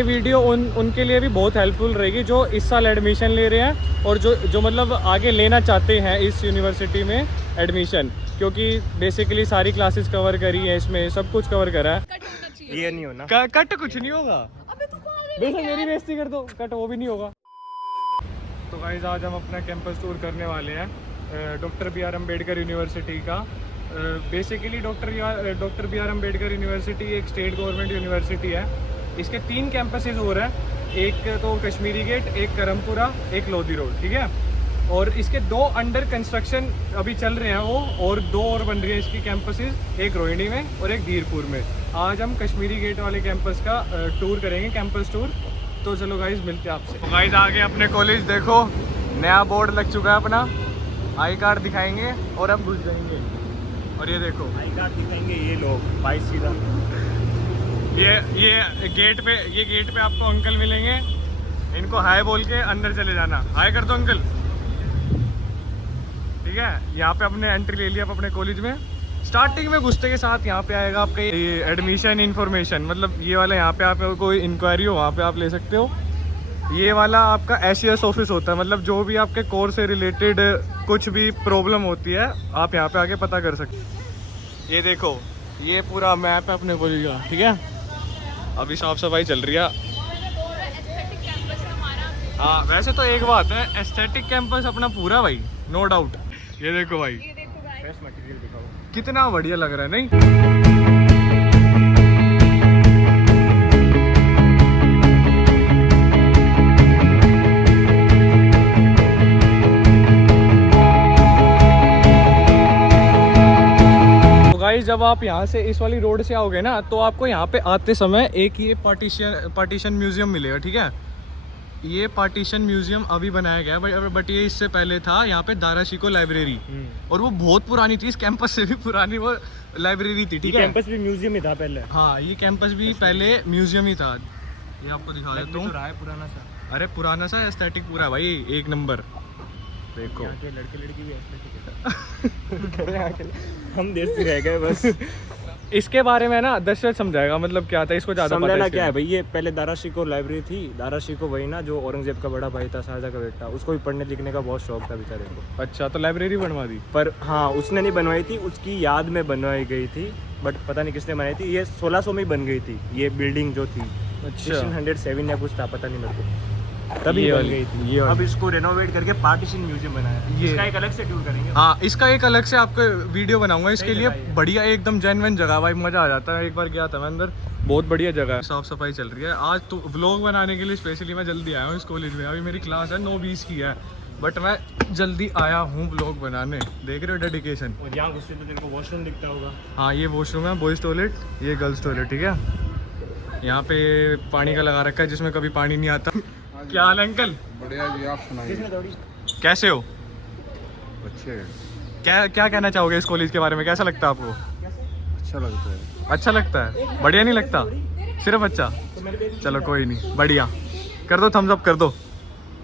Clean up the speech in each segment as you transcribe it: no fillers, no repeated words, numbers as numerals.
ये वीडियो उनके लिए भी बहुत हेल्पफुल रहेगी जो इस साल एडमिशन ले रहे हैं और जो मतलब आगे लेना चाहते हैं इस यूनिवर्सिटी में एडमिशन, क्योंकि बेसिकली सारी क्लासेस कवर करी है, इसमें सब कुछ कवर करा है। ये नहीं होना, कट कुछ नहीं होगा, बेशक मेरी बेइज्जती कर दो, कट वो भी नहीं होगा। तो गाइस आज हम अपना कैंपस टूर करने वाले हैं doctor B R Ambedkar university का। Basically doctor B R Ambedkar university एक स्टेट गवर्नमेंट यूनिवर्सिटी है। इसके 3 कैंपसेस और हैं, एक तो कश्मीरी गेट, एक करमपुरा, एक लोधी रोड, ठीक है। और इसके 2 अंडर कंस्ट्रक्शन अभी चल रहे हैं वो, और 2 और बन रही है इसकी कैंपसेस, एक रोहिणी में और एक धीरपुर में। आज हम कश्मीरी गेट वाले कैंपस का टूर करेंगे, कैंपस टूर। तो चलो गाइज मिलते हैं आपसे। तो गाइज आगे अपने कॉलेज देखो, नया बोर्ड लग चुका है अपना, आई कार्ड दिखाएंगे और अब घुस जाएंगे। और ये देखो आई कार्ड दिखाएंगे ये लोग, बाइक सीधा। ये गेट पे आपको अंकल मिलेंगे, इनको हाय बोल के अंदर चले जाना। हाय कर दो अंकल, ठीक है। यहाँ पे अपने एंट्री ले लिया अपने कॉलेज में। स्टार्टिंग में घुसते के साथ यहाँ पे आएगा आपका एडमिशन इन्फॉर्मेशन, मतलब ये वाला यहाँ पे आप कोई इंक्वायरी हो वहाँ पे आप ले सकते हो। ये वाला आपका एसीएस ऑफिस होता है, मतलब जो भी आपके कोर्स से रिलेटेड कुछ भी प्रॉब्लम होती है आप यहाँ पे आके पता कर सकते हो। ये देखो ये पूरा मैप है अपने कॉलेज का, ठीक है। अभी साफ सफाई चल रही है। हाँ वैसे तो एक बात है, एस्थेटिक कैंपस अपना पूरा भाई, नो डाउट। ये देखो भाई, फ्रेश मटेरियल दिखाओ, कितना बढ़िया लग रहा है नहीं। जब आप यहाँ से इस वाली रोड से आओगे ना, तो आपको यहाँ पे आते समय एक ये पार्टीशन म्यूजियम मिलेगा, ठीक है। ये पार्टीशन म्यूजियम अभी बनाया गया है, बट ये इससे पहले था यहाँ पे दारा शिकोह लाइब्रेरी, और वो बहुत पुरानी थी, इस कैंपस से भी पुरानी वो लाइब्रेरी थी, ठीक है। कैंपस भी म्यूजियम ही था पहले। हाँ ये कैंपस भी पहले म्यूजियम ही था। ये आपको दिखा देता हूँ, पुराना सा। अरे पुराना सा एस्थेटिक पूरा भाई, एक नंबर। देखो लड़के लड़की भी हम देश से रह गए बस। इसके बारे में ना दशरथ समझाएगा, मतलब क्या था, इसको ज्यादा पता है। क्या है भाई, ये पहले दारा शिकोह लाइब्रेरी थी। दारा शिकोह वही ना जो औरंगजेब का बड़ा भाई था, शाहजहां का बेटा, उसको भी पढ़ने लिखने का बहुत शौक था बेचारे को। अच्छा, तो लाइब्रेरी बनवा दी। पर हाँ उसने नहीं बनवाई थी, उसकी याद में बनवाई गई थी, बट पता नहीं किसने बनाई थी। ये 1600 में ही बन गई थी ये बिल्डिंग जो थी। अच्छा 1607 या कुछ था, पता नहीं मेरे को, तभी बन गई थी। अब इसको रेनोवेट करके पार्टीशन म्यूजियम बनाया है। इसका एक अलग से टूर करेंगे। हाँ इसका एक अलग से आपको वीडियो बनाऊंगा इसके लिए। बढ़िया एकदम जेन्युइन जगह भाई, मजा आ जाता है। एक बार गया था मैं अंदर, बहुत बढ़िया जगह है, साफ सफाई चल रही है। आज तो व्लॉग बनाने के लिए स्पेशली मैं जल्दी आया हूँ इस कॉलेज में। अभी मेरी क्लास है 9:20 की है, बट मैं जल्दी आया हूँ व्लॉग बनाने। देख रहे हो डेडिकेशन। और यहाँ घुसते तो तेरे को वॉशरूम दिखता होगा। हाँ ये वॉशरूम है, बॉयज़ टॉयलेट, ये गर्ल्स टॉयलेट, ठीक है। यहाँ पे पानी का लगा रखा है जिसमें कभी पानी नहीं आता। क्या हाल है अंकल? बढ़िया जी, आप सुनाइए। कैसे हो? अच्छे। क्या कहना चाहोगे इस कॉलेज के बारे में, कैसा लगता है आपको? अच्छा लगता है। अच्छा लगता है, बढ़िया नहीं लगता? सिर्फ अच्छा, चलो कोई नहीं, बढ़िया। कर दो थम्स अप कर दो।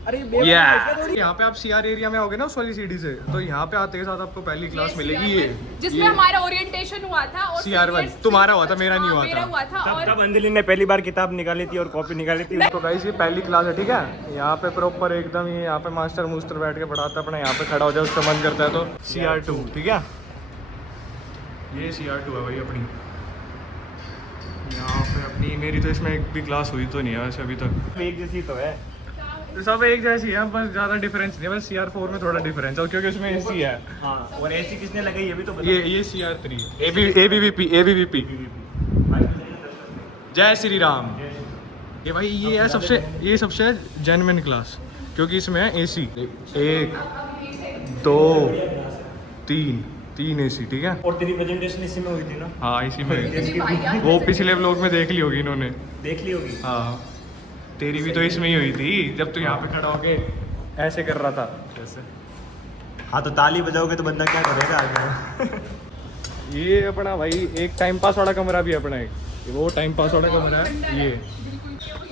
यहाँ पे आप सीआर एरिया में आओगे ना उस वाली सीढ़ी से, तो यहाँ पे आते के साथ आपको पहली क्लास मिलेगी ये, जिसमें हमारा ओरिएंटेशन हुआ था। और CR1 तुम्हारा हुआ था, मेरा नहीं हुआ था। तब अंजलि ने पहली बार किताब निकाली थी और कॉपी निकाली थी। तो गाइस ये पहली क्लास है, ठीक है। यहाँ पे प्रॉपर एकदम ये यहाँ पे मास्टर मूस्टर बैठ के पढ़ाता है अपना। यहाँ पे खड़ा हो जाए उसका मन करता है तो CR2, ठीक है। ये CR2 है भाई अपनी। यहाँ पे अपनी मेरी तो इसमें एक भी क्लास हुई तो नहीं है वैसे अभी तक। एक जैसी तो है, सब एक जैसी है, बस ज़्यादा डिफरेंस नहीं है। बस CR4 में थोड़ा डिफरेंस है क्योंकि उसमें AC है। हाँ, और AC किसने लगाई ये भी तो बता। ये CR3 ABVP। जय श्री राम। ये भाई ये सबसे जेन्युइन क्लास, क्योंकि इसमें है AC 1 2 3 AC, ठीक है। और तेरी प्रेजेंटेशन इसी में हुई थी ना? हाँ इसी में, वो पिछले व्लॉग में देख ली होगी इन्होंने। देख ली होगी। हाँ तेरी भी तो इसमें ही हुई थी, जब तू यहाँ पे खड़ा होके ऐसे कर रहा था। कैसे? हाँ तो ताली बजाओगे तो बंदा क्या करेगा आगे। ये अपना भाई एक टाइम पास वाला कमरा भी है अपना, एक वो टाइम पास वाला कमरा है ये।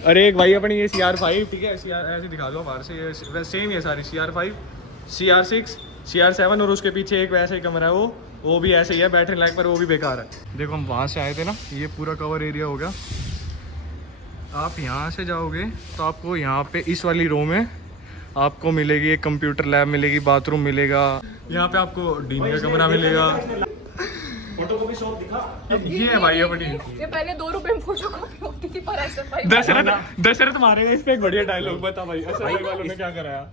अरे एक भाई अपनी ये CR5, ठीक है। ऐसे दिखा दो बाहर से, ये सेम है सारी CR5 CR6 CR7, और उसके पीछे एक वैसा ही कमरा है वो भी ऐसे ही है बैठने लायक, पर वो भी बेकार है। देखो हम वहाँ से आए थे ना, ये पूरा कवर एरिया हो गया। आप यहाँ से जाओगे तो आपको यहाँ पे इस वाली रो में आपको मिलेगी एक कंप्यूटर लैब मिलेगी, बाथरूम मिलेगा, यहाँ पे आपको डीन का कमरा मिलेगा। फोटोकॉपी शॉप दिखा। ये है भाई अपनी ये पहले 2 रुपए में फोटोकॉपी होती थी पर ऐसा भाई दशरथ मारे इस पे एक बढ़िया डायलॉग बता भाई, ऐसा वालों ने क्या कराया?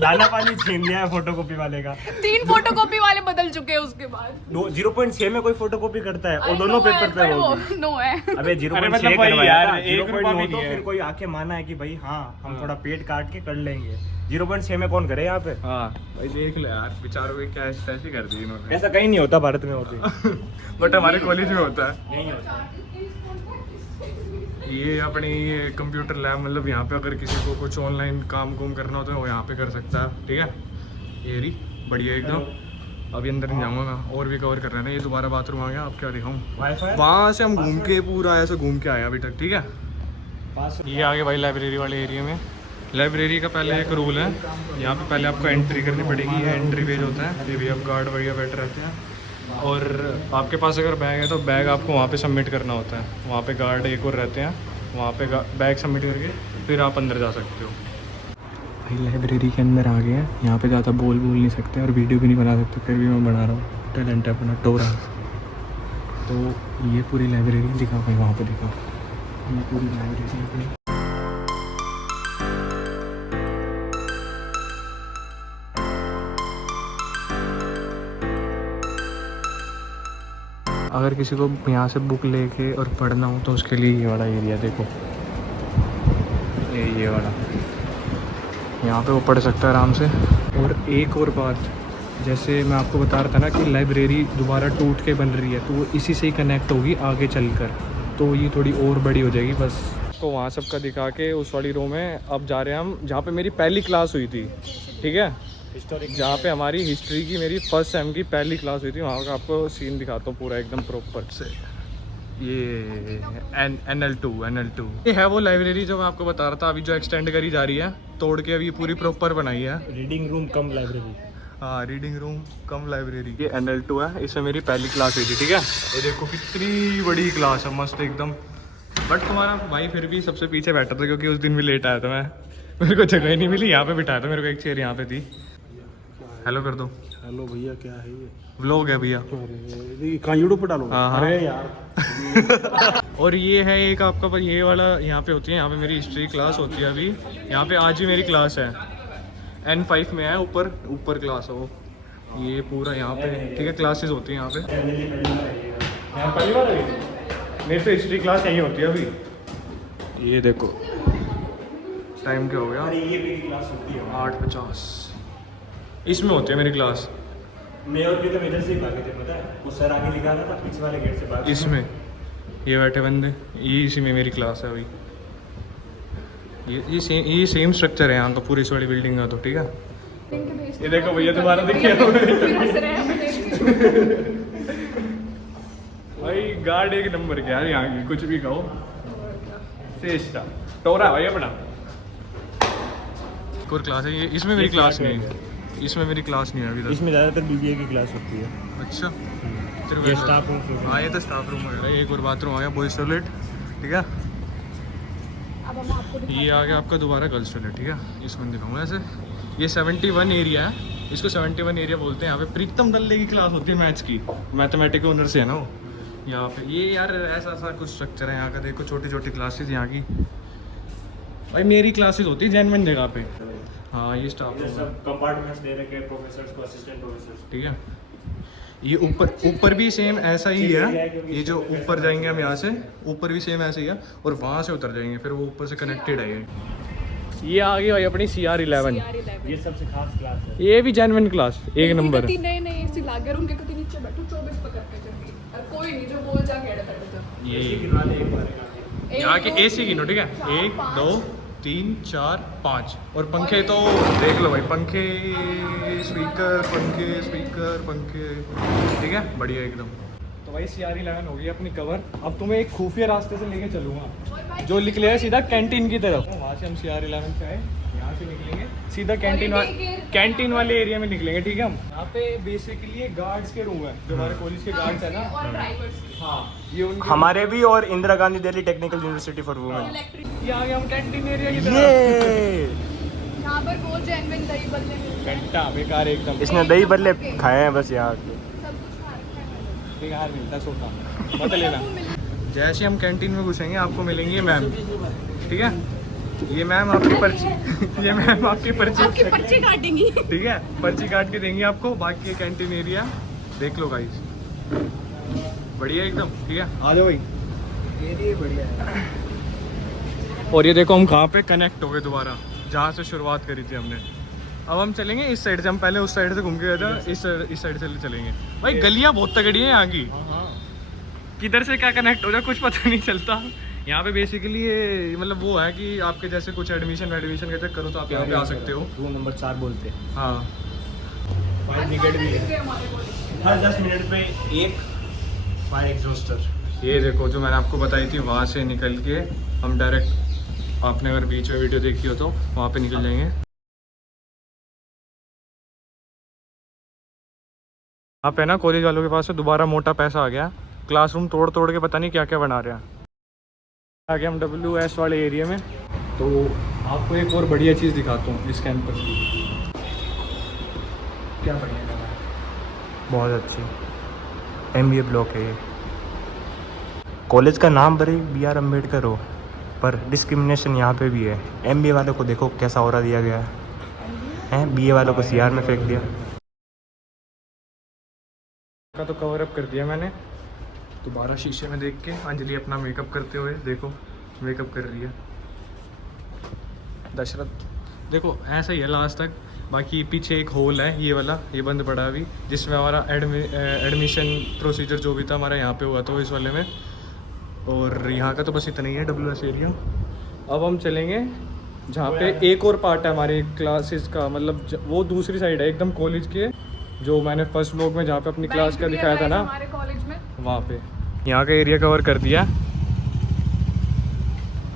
दाना पानी छीन लिया है फोटोकॉपी वाले का। 3 फोटोकॉपी वाले बदल चुके हैं उसके बाद। 0.6 में कोई फोटोकॉपी करता है और दोनों पेपर पे होगी। नो है। अबे 0.6 मतलब वही करवाया यार, था, 1 रुपया भी 0.9 तो नहीं है। फिर कोई आके माना है कि भाई हाँ हम थोड़ा पेट काट के कर लेंगे। 0.6 में कौन करे यहाँ पे? हाँ भाई देख लो यार, बेचारों को क्या ऐसी कर दी इन्होंने। ऐसा कहीं नहीं होता भारत में होती। बट हमारे कॉलेज में होता है। नहीं होता। ये अपनी कंप्यूटर लैब, मतलब यहाँ पे अगर किसी को कुछ ऑनलाइन काम कुम करना हो तो वो यहाँ पे कर सकता है, ठीक है। ये रही बढ़िया एकदम। अभी अंदर नहीं जाऊँगा मैं, और भी कवर कर रहे हैं। ये दोबारा बाथरूम आ गया, आप क्या दिखाऊँ? वहाँ से हम घूम के पूरा ऐसे घूम के आए अभी तक, ठीक है। ये आगे भाई लाइब्रेरी वाले एरिया में। लाइब्रेरी का पहले एक रूल है, यहाँ पे पहले आपको एंट्री करनी पड़ेगी। ये एंट्री पेज होता है, ये भी आप गार्ड वगैरह बैठे रहते हैं। और आपके पास अगर बैग है तो बैग आपको वहाँ पे सबमिट करना होता है। वहाँ पे गार्ड एक और रहते हैं, वहाँ पे बैग सबमिट करके फिर आप अंदर जा सकते हो। भाई लाइब्रेरी के अंदर आ गए हैं। यहाँ पे ज़्यादा बोल नहीं सकते और वीडियो भी नहीं बना सकते, फिर भी मैं बना रहा हूँ। टैलेंट है अपना टोरा। तो ये पूरी लाइब्रेरी दिखा भाई, वहाँ पे दिखा, ये पूरी लाइब्रेरी अपनी। अगर किसी को यहाँ से बुक लेके और पढ़ना हो तो उसके लिए ये वाला एरिया देखो, ये वाला, यहाँ पे वो पढ़ सकता है आराम से। और एक और बात, जैसे मैं आपको बता रहा था ना कि लाइब्रेरी दोबारा टूट के बन रही है, तो वो इसी से ही कनेक्ट होगी आगे चलकर, तो ये थोड़ी और बड़ी हो जाएगी। बस तो वहाँ सबका दिखा के उस वाली रो में अब जा रहे हैं हम, जहाँ पे मेरी पहली क्लास हुई थी, ठीक है। जहाँ पे हमारी हिस्ट्री की मेरी फर्स्ट सेम की पहली क्लास हुई थी, वहाँ का आपको सीन दिखाता हूँ पूरा एकदम प्रॉपर से। ये NL2 ये है वो लाइब्रेरी जो मैं आपको बता रहा था, अभी जो एक्सटेंड करी जा रही है, तोड़ के अभी पूरी प्रॉपर बनाई है। Reading room cum library. हाँ, रीडिंग रूम कम लाइब्रेरी। ये NL2 है, इसमें मेरी पहली क्लास हुई थी, ठीक है। ये देखो कितनी बड़ी क्लास है, मस्त एकदम। बट तुम्हारा भाई फिर भी सबसे पीछे बैठा था, क्योंकि उस दिन भी लेट आया था मैं, मेरे को जगह ही नहीं मिली। यहाँ पे बिठाया था मेरे को, एक चेयर यहाँ पे थी। हेलो कर दो। हेलो भैया, क्या है ये? व्लॉग है भैया। कहाँ यूट्यूब पे डालो? हाँ अरे यार। और ये है एक आपका, ये वाला यहाँ पे होती है, यहाँ पे मेरी हिस्ट्री क्लास होती है अभी। यहाँ पे आज ही मेरी क्लास है, N5 में है, ऊपर क्लास है वो। ये पूरा यहाँ पे, ठीक है, क्लासेस होती है यहाँ पे। यहाँ पहली बार है मेरी तो हिस्ट्री क्लास यहीं होती है अभी। ये देखो टाइम क्या हो गया, ये मेरी क्लास होती है 8:50। इसमें होती है मेरी क्लास। मैं और भी तो इधर से ही भागे थे, पता है? वो सर आगे लिखा था पीछे वाले गेट से भागे। इसमें ये बैठे बंदे, ये इसी में मेरी क्लास है अभी। ये सेम स्ट्रक्चर है यहाँ का, पूरी इस वाली बिल्डिंग का, तो ठीक है। ये देखो भैया दोबारा देखिए भाई, गार्ड एक नंबर के यार यहाँ की, कुछ भी कहो। टेस्टा टोरा भाई अपना। एक और क्लास है ये, इसमें मेरी क्लास नहीं है, इसमें मेरी क्लास नहीं है अभी तक। इसमें ज़्यादातर BBA की क्लास होती है। अच्छा, ये स्टाफ रूम। हाँ ये तो स्टाफ रूम वगैरह। एक और बाथरूम आ गया, बॉयज टॉयलेट, ठीक है। अब हम आपको ये आ गया आपका दोबारा गर्ल्स टॉयलेट, ठीक है। इसमें दिखाऊंगा ऐसे। ये 71 एरिया है, इसको 71 एरिया बोलते हैं। यहाँ पे प्रीतम दल्ले की क्लास होती है मैथ्स की, मैथमेटिक ऑनर से है ना वो। यहाँ पे ये यार ऐसा कुछ स्ट्रक्चर है यहाँ का, देखो छोटी छोटी क्लासेस यहाँ की। भाई मेरी क्लासेस होती है जेन्युइन जगह पे। हाँ ये स्टाफ रूम है, सब कंपार्टमेंट्स दे रखे हैं प्रोफेसर्स को, असिस्टेंट प्रोफेसर्स। ठीक है। ये ऊपर भी सेम ऐसा ही है। ये जो ऊपर जाएंगे हम यहाँ से, ऊपर भी सेम ऐसे ही है, और वहाँ से उतर जाएंगे, फिर वो ऊपर से कनेक्टेड है। ये आ गई भाई अपनी CR11। ये सबसे खास क्लास है। ये भी जेन्युइन क्लास, एक नंबर। नए ऐसी लागे उनके कति नीचे बैठो 24 पकड़ के चलती, और कोई नहीं जो बोल जा केड़े कर ये गिनवा दे एक बार। यहाँ के AC गिनो, ठीक है। 1 2 3 4 5। और पंखे तो देख लो भाई, पंखे स्पीकर पंखे, ठीक है, बढ़िया एकदम। तो भाई CR11 हो गई अपनी कवर। अब तुम्हें एक खुफिया रास्ते से लेके चलूँगा जो निकले है सीधा कैंटीन की तरफ। वहाँ से हम CR11 से आए, यहाँ से निकलेंगे सीधा कैंटीन वाले एरिया में निकलेंगे, ठीक है। हम यहाँ पे बेसिकली गार्ड्स के रूम है, जो हमारे कॉलेज के गार्ड्स है ना। और ड्राइवर्स हाँ, ये उनके हमारे भी और Indira Gandhi Delhi technical university for women. Electric ये आ गए हम कैंटीन एरिया की तरफ। ये यहाँ पर वो जेन्युइन दही बल्ले मिलते हैं, घंटा बेकार एकदम, इसने दही बल्ले खाए हैं बस यहाँ के। सब कुछ खा रखा है। बेकार मिलता है, सोता मत लेना। जैसे हम कैंटीन में घुसेंगे आपको मिलेंगी मैम, ठीक है। ये मैम आपकी पर्ची ये मैम आपकी पर्ची काटेंगी। ठीक है, पर्ची काट के देंगी आपको। बाकी ये कैंटीन एरिया देख लो गाइस, बढ़िया एकदम, ठीक है। आ जाओ भाई, ये बढ़िया है। और ये देखो हम कहाँ पे कनेक्ट हो गए दोबारा, जहाँ से शुरुआत करी थी हमने। अब हम चलेंगे इस साइड से, हम पहले उस साइड से घूम के गए थे, इस साइड से चलेंगे। भाई गलियाँ बहुत तगड़ी हैं यहाँ की, किधर से क्या कनेक्ट हो जाए कुछ पता नहीं चलता। यहाँ पे बेसिकली ये मतलब वो है कि आपके जैसे कुछ एडमिशन का चेक करो तो आप यहाँ पे आ सकते हो। रूम नंबर 4 बोलते हैं। हाँ, फायर ब्रिगेड भी है, हर 10 मिनट पे एक फायर एग्जॉस्टर। ये देखो जो मैंने आपको बताई थी, वहाँ से निकल के हम डायरेक्ट, आपने अगर बीच में वीडियो देखी हो तो वहाँ पे निकल जाएंगे। यहाँ पे ना कॉलेज वालों के पास से दोबारा मोटा पैसा आ गया, क्लासरूम तोड़ तोड़ के पता नहीं क्या क्या बना रहे हैं। आगे हम WS वाले एरिया में, तो आपको एक और बढ़िया चीज़ दिखाता हूँ इस कैंपस की। क्या बढ़िया लगा है, बहुत अच्छी MBA ब्लॉक है ये। कॉलेज का नाम भले BR अम्बेडकर हो, पर डिस्क्रिमिनेशन यहाँ पे भी है। MBA वालों को देखो कैसा ऑरा दिया गया है, BA वालों को CR में फेंक दिया। का तो कवर अप कर दिया मैंने, दोबारा शीशे में देख के अंजलि अपना मेकअप करते हुए देखो, मेकअप कर रही है। दशरथ देखो ऐसा ही है लास्ट तक। बाकी पीछे एक होल है ये वाला, ये बंद पड़ा अभी, जिसमें हमारा एडमिशन प्रोसीजर जो भी था हमारा यहाँ पे हुआ था इस वाले में। और यहाँ का तो बस इतना ही है WS एरिया। अब हम चलेंगे जहाँ पे एक और पार्ट है हमारे क्लासेस का, मतलब वो दूसरी साइड है एकदम कॉलेज के, जो मैंने फर्स्ट व्लॉग में जहाँ पे अपनी क्लास का दिखाया था ना, हमारे कॉलेज में वहाँ पे। यहाँ का एरिया कवर कर दिया,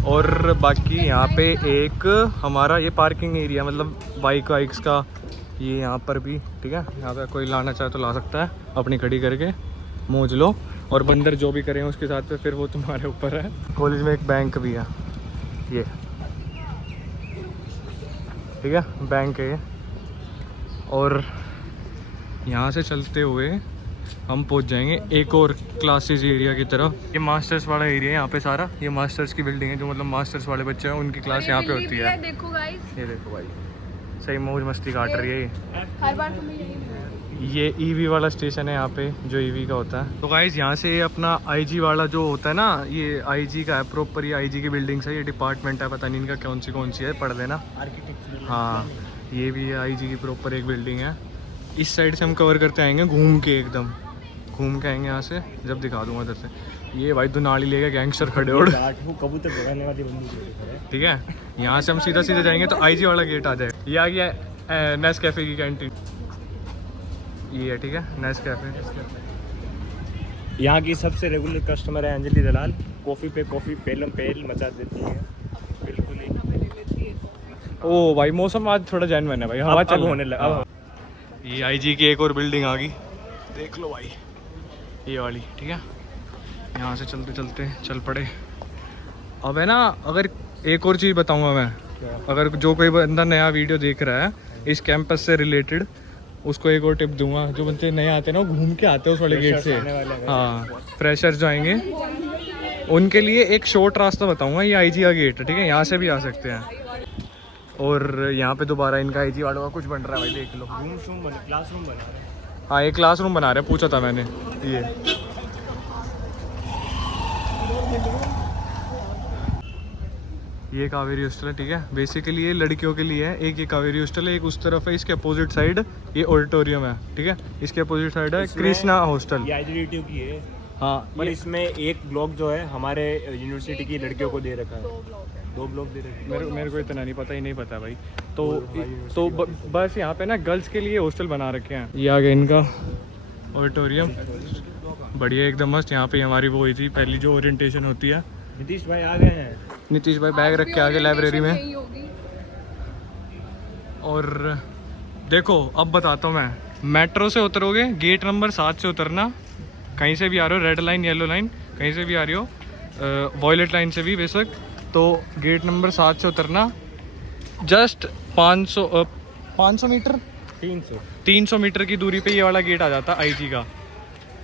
और बाकी यहाँ पे एक हमारा ये पार्किंग एरिया, मतलब बाइक्स का, ये यहाँ पर भी, ठीक है। यहाँ पे कोई लाना चाहे तो ला सकता है, अपनी खड़ी करके मौज लो, और बंदर जो भी करें उसके साथ पे फिर वो तुम्हारे ऊपर है। कॉलेज में एक बैंक भी है ये, ठीक है, बैंक है ये। और यहाँ से चलते हुए हम पहुँच जाएंगे एक और क्लासेस एरिया की तरफ। ये मास्टर्स वाला एरिया है यहाँ पे सारा, ये मास्टर्स की बिल्डिंग है, जो मतलब मास्टर्स वाले बच्चे हैं उनकी क्लास यहाँ पे होती है। देखो गाइस, ये देखो भाई, सही मौज मस्ती काट रही है ये। हर बार तुम्हें यही मिलेगा। ये EV वाला स्टेशन है यहाँ पे, जो EV का होता है। तो गाइस यहाँ से अपना IG वाला जो होता है ना, ये IG का है प्रॉपर, ये IG की बिल्डिंग्स है, ये डिपार्टमेंट है, पता नहीं इनका कौन सी है, पढ़ लेना। आर्किटेक्चर। हाँ, ये भी है IG की प्रॉपर एक बिल्डिंग है। इस साइड से हम कवर करते आएंगे, घूम के एकदम घूम के आएंगे यहाँ से, जब दिखा दूंगा इधर से। ये भाई दुनाली लेके गैंगस्टर खड़े उड़, कबूतर भगाने वाली बंदूक है, ठीक है। यहाँ से हम सीधा जाएंगे तो IG वाला गेट आ जाएगा। ये आ गया नेस्कैफे की कैंटीन, ये है, ठीक है, नेस्कैफे। यहाँ की सबसे रेगुलर कस्टमर है अंजलि दलाल। कॉफ़ी पे कॉफ़ी पेल मचा देती है बिल्कुल ही। ओ भाई मौसम आज थोड़ा जेन्युइन है भाई, हवा चल होने लगा। ये IG की एक और बिल्डिंग आ गई, देख लो भाई, ये वाली, ठीक है। यहाँ से चलते चलते चल पड़े। अब है ना, अगर एक और चीज़ बताऊँगा मैं, अगर जो कोई बंदा नया वीडियो देख रहा है इस कैंपस से रिलेटेड, उसको एक और टिप दूंगा। जो बंदे नए आते हैं ना, वो घूम के आते हैं उस वाले गेट से। हाँ, फ्रेशर्स जो आएंगे उनके लिए एक शॉर्ट रास्ता बताऊँगा, ये IG का गेट है, ठीक है, यहाँ से भी आ सकते हैं। और यहाँ पे दोबारा इनका IG वालों का कुछ बन रहा है भाई, देख लो। क्लासरूम बना रहे हैं। हाँ, एक क्लासरूम बना रहे हैं, पूछा था मैंने। ये कावेरी हॉस्टल है, ठीक है। बेसिकली ये लड़कियों के लिए है, एक ये कावेरी हॉस्टल है, एक उस तरफ है, इसके अपोजिट साइड ये ऑडिटोरियम है, ठीक है। इसके अपोजिट साइड है कृष्णा हॉस्टल। ये IGDTU की है। हाँ, पर इसमें एक ब्लॉक जो है हमारे यूनिवर्सिटी की लड़कियों को दे रखा है। 2 ब्लॉक दे रखे हैं। मेरे को इतना नहीं पता, ही नहीं पता भाई। तो बस यहाँ पे ना गर्ल्स के लिए हॉस्टल बना रखे हैं। ये आ गया इनका ऑडिटोरियम, बढ़िया एकदम मस्त। यहाँ पे हमारी वो हुई थी पहली जो ओरिएंटेशन होती है। नीतीश भाई आ गए हैं। नीतीश भाई बैग रख के आगे लाइब्रेरी में। और देखो अब बताता हूँ मैं, मेट्रो से उतरोगे गेट नंबर 7 से उतरना, कहीं से भी आ रहे हो, रेड लाइन येलो लाइन कहीं से भी आ रही हो, वॉयलेट लाइन से भी बेशक, तो गेट नंबर 7 से उतरना, जस्ट 500 मीटर 300 मीटर की दूरी पे ये वाला गेट आ जाता आईजी का,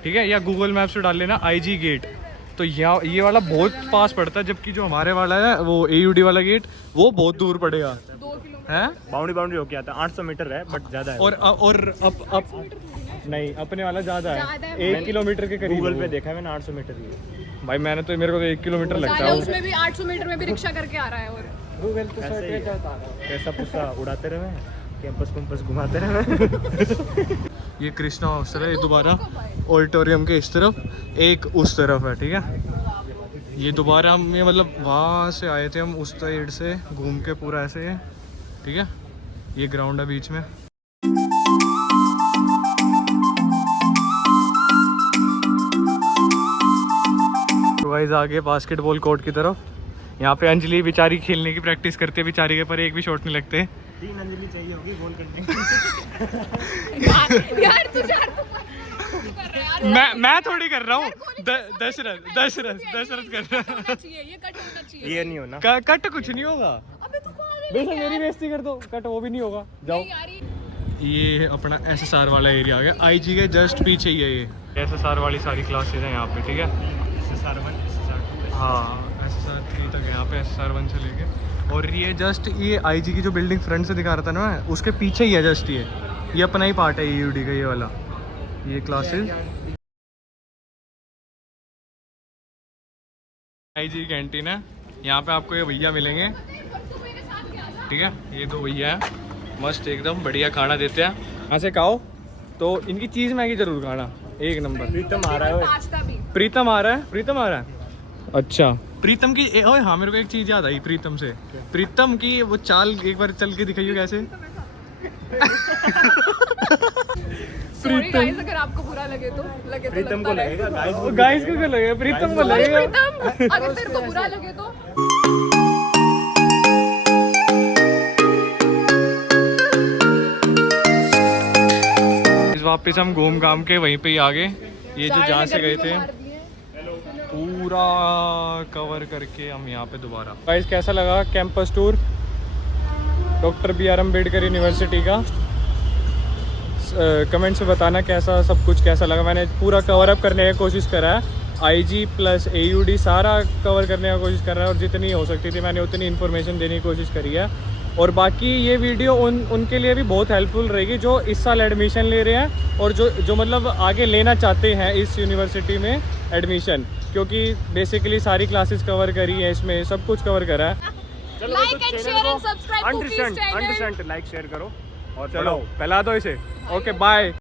ठीक है। या गूगल मैप से डाल लेना आईजी गेट, तो यहाँ ये वाला बहुत पास पड़ता है, जबकि जो हमारे वाला है वो एयूडी वाला गेट वो बहुत दूर पड़ेगा, 2 किलोमीटर है। बाउंड्री हो गया था, 800 मीटर है बट ज़्यादा है। और अब नहीं, अपने वाला ज़्यादा है, 1 किलोमीटर के करीब। गूगल पे देखा है मैंने 800 मीटर ही। भाई मेरे को तो 1 किलोमीटर लगता साला है। उसमें भी 800 मीटर में भी रिक्शा करके आ रहा है। और कैसा पुस्सा उड़ाते रहे, कैंपस कुंपस घुमाते रहे। ये कृष्णा हॉस्टल है, ये दोबारा ऑडिटोरियम के इस तरफ, एक उस तरफ है, ठीक है। ये दोबारा हम ये मतलब वहाँ से आए थे हम, उस साइड से घूम के पूरा ऐसे है, ठीक है। ये ग्राउंड है बीच में। तो गाइस आगे बास्केटबॉल कोर्ट की तरफ, यहाँ पे अंजलि बेचारी खेलने की प्रैक्टिस करती है बेचारी के, पर एक भी शॉट नहीं लगते। 3 अंजलि चाहिए होगी गोल करने। यार तू कर रहा है यार। मैं थोड़ी कर रहा हूँ, 10 रन कर रहा हूँ। चाहिए ये कट होना चाहिए। ये नहीं होना। कट कुछ नहीं होगा, अबे तू कहाँ गई? बेशक मेरी बेइज्जती कर दो, कट वो भी नहीं होगा, जाओ। नहीं यार ये अपना एसएसआर वाला एरिया आ गया, आईजी के जस्ट पीछे ही है ये एसएसआर वाली सारी क्लासेस हैं यहाँ पे, ठीक है। हाँ एसएसआर 3 तक है यहाँ पे, एसएसआर 1 से लेके, और ये जस्ट ये आईजी की जो बिल्डिंग फ्रंट से दिखा रहा था ना मैं, उसके पीछे ही है जस्ट ये अपना ही पार्ट है यूडी का, ये वाला ये क्लासेस। आईजी कैंटीन है, यहाँ पे आपको ये भैया मिलेंगे, ठीक है। ये 2 भैया हैं, मस्त एकदम बढ़िया खाना देते हैं। यहाँ से खाओ तो इनकी चीज़ मैगी जरूर खाना, 1 नंबर। प्रीतम आ रहा है। पास्ता भी। प्रीतम आ रहा है। अच्छा प्रीतम की ओए हाँ, मेरे को एक चीज़ याद आई प्रीतम से, प्रीतम की वो चाल एक बार चल के दिखाइए कैसे। सॉरी गाइस अगर आपको बुरा लगे तो प्रीतम को लगेगा, गाइस को क्या लगेगा, प्रीतम को लगेगा। प्रीतम अगर तेरे को बुरा लगे तो वापस हम घूम घाम के वहीं पे ही आ गए, ये जो जहाँ से गए थे पूरा कवर करके हम यहाँ पे दोबारा। गाइस कैसा लगा campus tour doctor BR Ambedkar university का, कमेंट्स में बताना कैसा सब कुछ कैसा लगा। मैंने पूरा कवर अप करने की कोशिश करा है, IG प्लस AUD सारा कवर करने की कोशिश कर रहा है, और जितनी हो सकती थी मैंने उतनी इन्फॉर्मेशन देने की कोशिश करी है। और बाकी ये वीडियो उनके लिए भी बहुत हेल्पफुल रहेगी जो इस साल एडमिशन ले रहे हैं, और जो मतलब आगे लेना चाहते हैं इस यूनिवर्सिटी में एडमिशन, क्योंकि बेसिकली सारी क्लासेस कवर करी है, इसमें सब कुछ कवर करा है। Like and share and subscribe understand like share करो और चलो फैला दो इसे। Okay bye.